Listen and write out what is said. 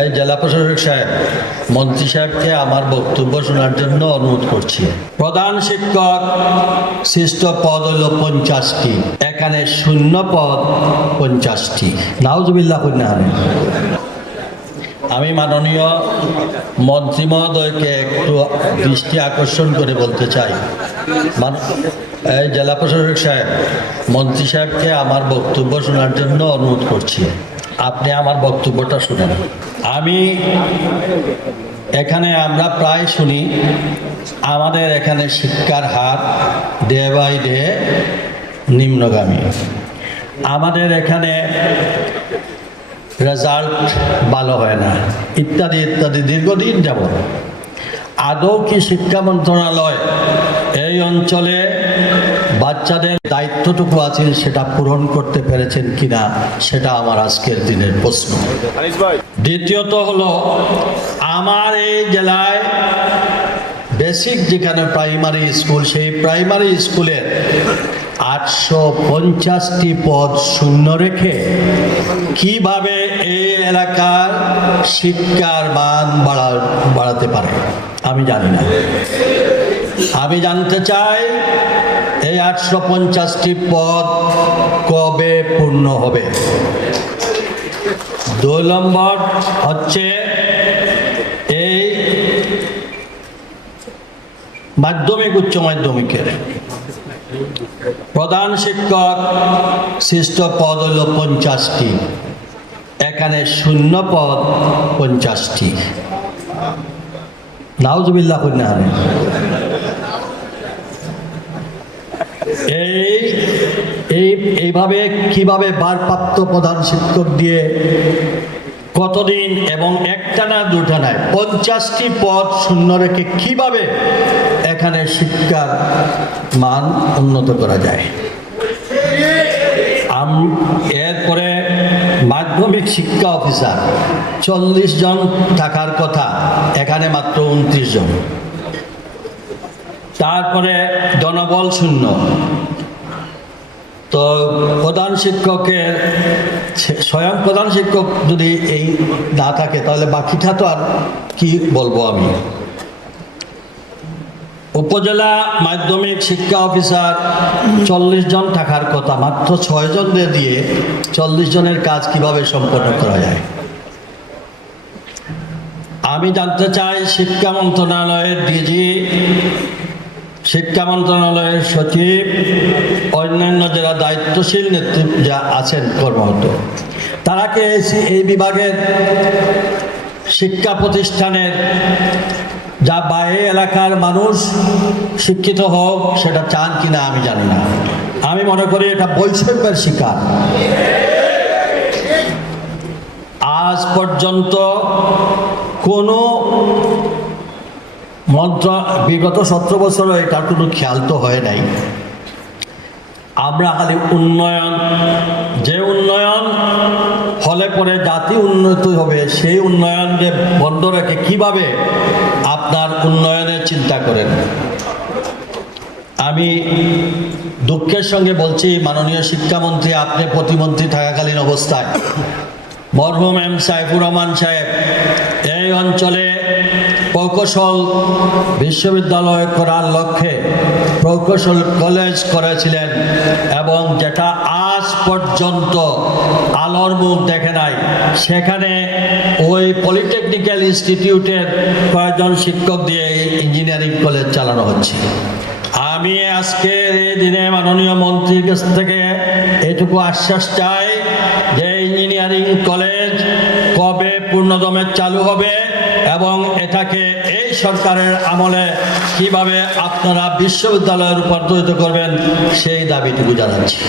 এই জেলা প্রশাসক সাহেব, মন্ত্রী সাহেবকে আমার বক্তব্য শোনার জন্য অনুরোধ করছি। প্রধান শিক্ষক সৃষ্ট পদ হল 50টি, এখানে শূন্য পদ 50টি। নাউজুবিল্লাহ। আমি মাননীয় মন্ত্রী মহোদয়কে একটু দৃষ্টি আকর্ষণ করে বলতে চাই, এই জেলা প্রশাসক সাহেব, মন্ত্রী সাহেবকে আমার বক্তব্য শোনার জন্য অনুরোধ করছি। আপনি আমার বক্তব্যটা শুনেন। আমরা প্রায় শুনি আমাদের এখানে শিক্ষার হার ডে বাই ডে নিম্নগামী, আমাদের এখানে রেজাল্ট ভালো হয় না, ইত্যাদি ইত্যাদি দীর্ঘদিন যাবত। আদৌ কি শিক্ষা মন্ত্রণালয় এই অঞ্চলে বাচ্চাদের দায়িত্বটুকু আছে সেটা পূরণ করতে পেরেছেন কিনা, সেটা আমার আজকের দিনের প্রশ্ন। দ্বিতীয়ত হলো, আমার এই জেলায় বেসিক যেখানে প্রাইমারি স্কুল, সেই প্রাইমারি স্কুলের 850টি পদ শূন্য রেখে কিভাবে এই এলাকার শিক্ষার মান বাড়াতে পারে আমি জানি না। আমি জানতে চাই এই 850টি পদ কবে পূর্ণ হবে। 2 নম্বর হচ্ছে এই মাধ্যমিক উচ্চ মাধ্যমিকের প্রধান শিক্ষক সৃষ্ট পদ হল 50টি, এখানে শূন্য পদ 50টি। নাউজুবিল্লাহ। এইভাবে কিভাবে ভারপ্রাপ্ত প্রধান শিক্ষক দিয়ে কতদিন এবং একটানা দুটানায় 50টি পদ শূন্য রেখে কিভাবে এখানে শিক্ষার মান উন্নত করা যায়। এরপরে মাধ্যমিক শিক্ষা অফিসার 40 জন থাকার কথা, এখানে মাত্র 29 জন। তারপরে জনবল শূন্য। তো প্রধান শিক্ষকের স্বয়ং প্রধান শিক্ষক যদি এই না থাকে তাহলে বাকিটা তো আর কি বলবো আমি। উপজেলা মাধ্যমিক শিক্ষা অফিসার 40 জন থাকার কথা, মাত্র 6 জনদের দিয়ে 40 জনের কাজ কিভাবে সম্পন্ন করা যায়। আমি জানতে চাই শিক্ষা মন্ত্রণালয়ের ডিজি, শিক্ষা মন্ত্রণালয়ের সচিব, অন্যান্য যারা দায়িত্বশীল নেতৃত্ব যা আছেন কর্মরত, তারা কি এই বিভাগের শিক্ষা প্রতিষ্ঠানের যা বাইরে এলাকার মানুষ শিক্ষিত হোক সেটা চান কিনা আমি জানি না। আমি মনে করি এটা বৈষম্যের শিকার। আজ পর্যন্ত কোনো বিগত 17 বছরও এটার কোনো খেয়াল তো হয় নাই। আমরা খালি উন্নয়ন, যে উন্নয়ন হলে পরে জাতি উন্নত হবে, সেই উন্নয়নকে বন্ধ রেখে কিভাবে আপনার উন্নয়নের চিন্তা করেন। আমি দুঃখের সঙ্গে বলছি, মাননীয় শিক্ষামন্ত্রী, আপনি প্রতিমন্ত্রী থাকাকালীন অবস্থায় মরহুম এম সাইফুর রহমান সাহেব এই অঞ্চলে প্রকৌশল বিশ্ববিদ্যালয় করার লক্ষ্যে প্রকৌশল কলেজ করেছিলেন, এবং যেটা আজ পর্যন্ত আলোর মুখ দেখে নাই। সেখানে ওই পলিটেকনিক্যাল ইনস্টিটিউটের কয়েকজন শিক্ষক দিয়ে ইঞ্জিনিয়ারিং কলেজ চালানো হচ্ছে। আমি আজকের এই দিনে মাননীয় মন্ত্রীর কাছ থেকে এটুকু আশ্বাস চাই যে ইঞ্জিনিয়ারিং কলেজ কবে পূর্ণদমে চালু হবে এবং এটাকে এই সরকারের আমলে কিভাবে আপনারা বিশ্ববিদ্যালয়ে রূপান্তরিত করবেন সেই দাবিটুকু জানাচ্ছি।